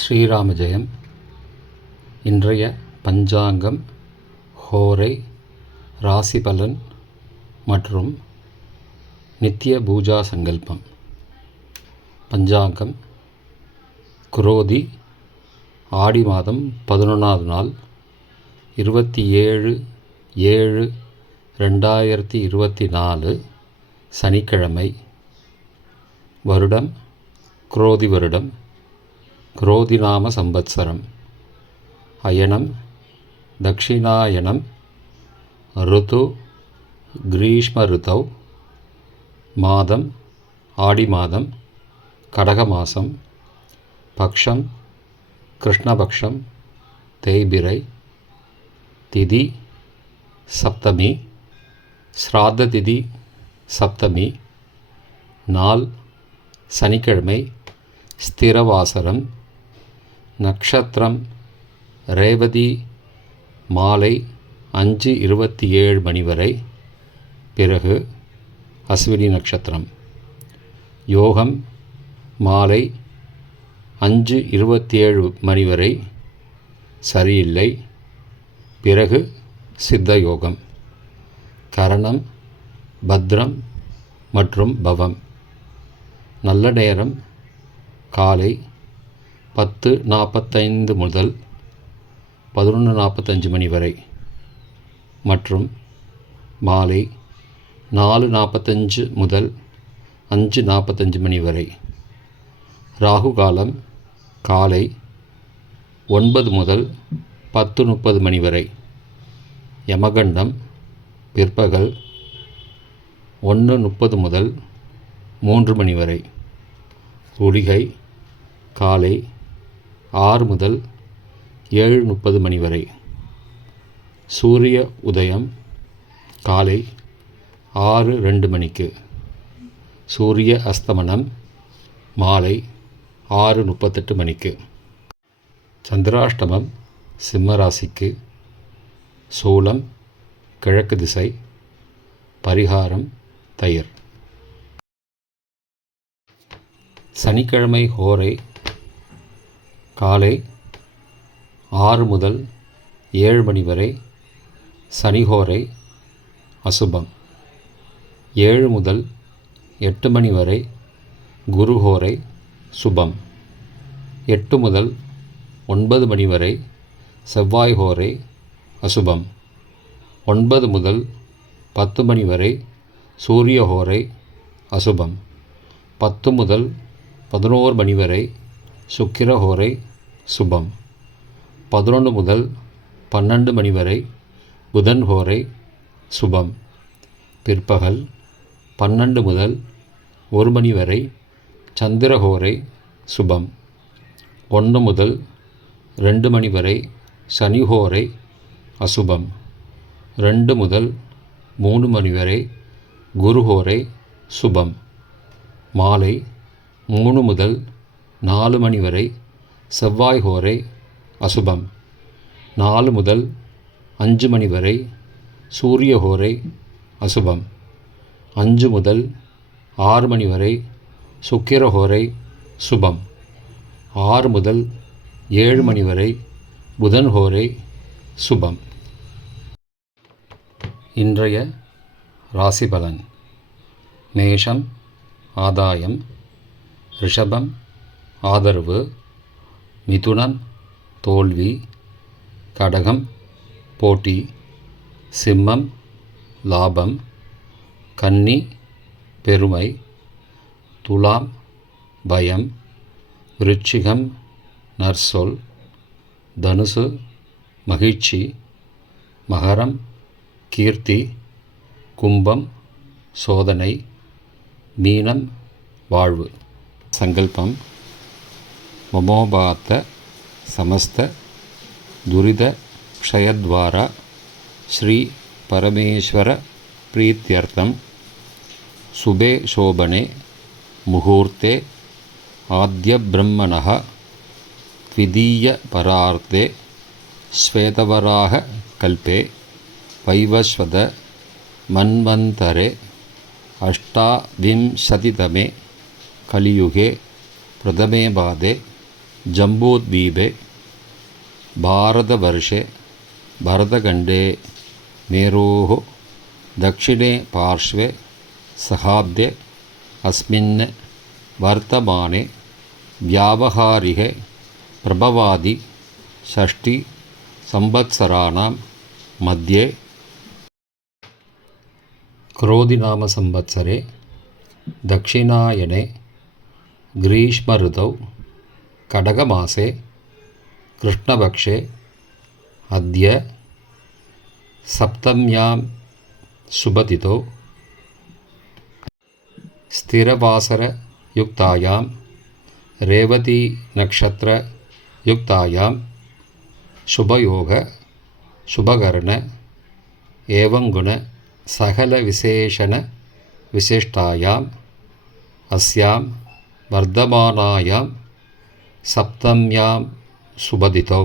ஸ்ரீராம ஜெயம் இன்றைய பஞ்சாங்கம் ஹோரை ராசிபலன் மற்றும் நித்திய பூஜா சங்கல்பம். பஞ்சாங்கம் குரோதி ஆடி மாதம் பதினொன்றாவது நாள் இருபத்தி ஏழு ஏழு ரெண்டாயிரத்தி இருபத்தி நாலு சனிக்கிழமை. வருடம் குரோதி வருடம். குரோதிநாம சம்பத்சரம் அயனம் தக்ஷிணாயனம் ருத்து கிரீஷ்ம ருத்தௌ மாதம் ஆடி மாதம் கடக மாதம் பக்ஷம் கிருஷ்ணபக்ஷம் தேய்பிரை திதி சப்தமி ஸ்ராத்த திதி சப்தமி நாள் சனிக்கிழமை ஸ்திரவாசரம் நட்சத்திரம் ரேவதி மாலை அஞ்சு இருபத்தி ஏழு மணி வரை. பிறகு அஸ்வினி நட்சத்திரம் யோகம் மாலை அஞ்சு இருபத்தி ஏழு மணி வரை. சரியில்லை. பிறகு சித்த யோகம். கரணம் பத்ரம் மற்றும் பவம். நல்ல நேரம் காலை பத்து நாற்பத்தைந்து முதல் பதினொன்று நாற்பத்தஞ்சு மணி வரை. மற்றும் மாலை நாலு நாற்பத்தஞ்சு முதல் அஞ்சு நாற்பத்தஞ்சு மணி வரை. ராகு காலம் காலை ஒன்பது முதல் பத்து முப்பது மணி வரை. யமகண்டம் பிற்பகல் ஒன்று முப்பது முதல் மூன்று மணி வரை. குளிகை காலை ஆறு முதல் ஏழு முப்பது மணி வரை. சூரிய உதயம் காலை ஆறு ரெண்டு மணிக்கு. சூரிய அஸ்தமனம் மாலை ஆறு முப்பத்தெட்டு மணிக்கு. சந்திராஷ்டமம் சிம்மராசிக்கு சூலம் கிழக்கு திசை பரிகாரம் தயிர். சனிக்கிழமை ஹோரை காலை ஆறு முதல் ஏழு மணி வரை சனிஹோரை அசுபம். ஏழு முதல் எட்டு மணி வரை குருஹோரை சுபம். எட்டு முதல் ஒன்பது மணி வரை செவ்வாய் ஹோரை அசுபம். ஒன்பது முதல் பத்து மணி வரை சூரிய ஹோரை அசுபம். பத்து முதல் பதினோரு மணி வரை சுக்கிரஹோரை சுபம். பதினொன்று முதல் பன்னெண்டு மணி வரை புதன் ஹோரை சுபம். பிற்பகல் பன்னெண்டு முதல் ஒரு மணி வரை சந்திரஹோரை சுபம். ஒன்று முதல் ரெண்டு மணி வரை சனிஹோரை அசுபம். ரெண்டு முதல் மூணு மணி வரை குருஹோரை சுபம். மாலை மூணு முதல் நாலு மணி வரை செவ்வாய் ஹோரை அசுபம். நாலு முதல் அஞ்சு மணி வரை சூரிய ஹோரை அசுபம். அஞ்சு முதல் ஆறு மணி வரை சுக்கிர ஹோரை சுபம். ஆறு முதல் ஏழு மணி வரை புதன் ஹோரை சுபம். இன்றைய ராசி பலன். மேஷம் ஆதாயம் ரிஷபம் ஆதரவு மிதுனம் தோல்வி கடகம் போட்டி சிம்மம் லாபம் கன்னி பெருமை துலாம் பயம் விருச்சிகம் நற்சொல் தனுசு மகிழ்ச்சி மகரம் கீர்த்தி கும்பம் சோதனை மீனம் வாழ்வு. சங்கல்பம். మమోబాత సమస్త దురిత క్షయద్వారా శ్రీ పరమేశ్వర ప్రీత్యర్థం శుభే శోభనే ముహూర్తే ఆద్యబ్రహ్మణ ద్వితీయపరార్ధే శ్వేతవరాహ కల్పే వైవస్వత మన్వంతరే अष्टाविंशतितमे कलियुगे प्रथमे पादे जम्बूद्वीपे भारतवर्षे भरतखण्डे मेरोः दक्षिणे पार्श्वे सहाब्दे अस्मिन् वर्तमाने व्यावहारिके प्रभवादि षष्टिसंवत्सराणां मध्ये क्रोधिनामसंवत्सरे दक्षिणायने ग्रीष्मऋतौ कडगमासे कृष्णपक्षे अद्य सप्तम्यां शुभतिथौ स्थिरवासरयुक्तायां रेवतीनक्षत्रयुक्तायां शुभयोग शुभकर्ण एवं गुण सकलविशेषणविशिष्टायाम् अस्यां वर्धमानायां सप्तम्या सुबदितौ